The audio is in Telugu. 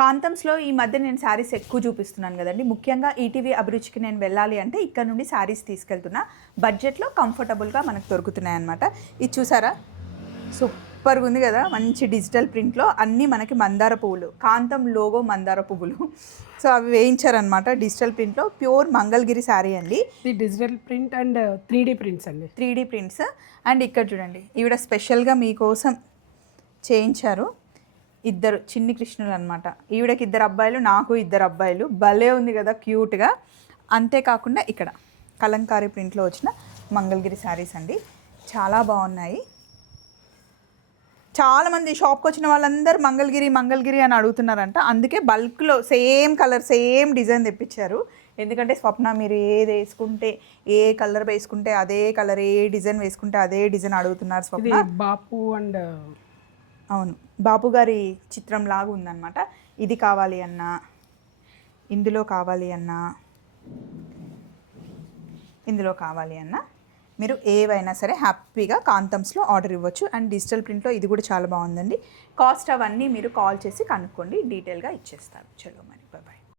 కాంతమ్స్లో ఈ మధ్య నేను శారీస్ ఎక్కువ చూపిస్తున్నాను కదండి. ముఖ్యంగా ఈటీవీ అభిరుచికి నేను వెళ్ళాలి అంటే ఇక్కడ నుండి శారీస్ తీసుకెళ్తున్నా. బడ్జెట్లో కంఫర్టబుల్గా మనకు దొరుకుతున్నాయి అన్నమాట. ఇది చూసారా, సూపర్గా ఉంది కదా, మంచి డిజిటల్ ప్రింట్లో అన్నీ మనకి మందార పువ్వులు, కాంతం లోగో మందార పువ్వులు. సో అవి వేయించారనమాట డిజిటల్ ప్రింట్లో. ప్యూర్ మంగళగిరి శారీ అండి. ఇది digital print and 3D prints అండి. 3D prints. అండ్ ఇక్కడ చూడండి, ఈవిడ స్పెషల్గా మీకోసం చేయించారు. ఇద్దరు చిన్ని కృష్ణులు అనమాట. ఈవిడకి 2 అబ్బాయిలు, నాకు 2 అబ్బాయిలు. భలే ఉంది కదా క్యూట్గా. అంతేకాకుండా ఇక్కడ కలంకారీ ప్రింట్లో వచ్చిన మంగళగిరి శారీస్ అండి, చాలా బాగున్నాయి. చాలామంది షాప్కి వచ్చిన వాళ్ళందరూ మంగళగిరి మంగళగిరి అని అడుగుతున్నారంట. అందుకే బల్క్లో సేమ్ కలర్ సేమ్ డిజైన్ తెప్పించారు. ఎందుకంటే స్వప్న మీరు ఏది వేసుకుంటే, ఏ కలర్ వేసుకుంటే అదే కలర్, ఏ డిజైన్ వేసుకుంటే అదే డిజైన్ అడుగుతున్నారు స్వప్న. బాపు అండ్ అవును, బాపు గారి చిత్రం లాగా ఉందన్నమాట. ఇది కావాలి అన్నా, ఇందులో కావాలి అన్నా, ఇందులో కావాలి అన్నా మీరు ఏవైనా సరే హ్యాపీగా కాంతమ్స్లో ఆర్డర్ ఇవ్వచ్చు. అండ్ డిజిటల్ ప్రింట్లో ఇది కూడా చాలా బాగుందండి. కాస్ట్ అవన్నీ మీరు కాల్ చేసి కనుక్కోండి, డీటెయిల్గా ఇచ్చేస్తారు. చలో మరి.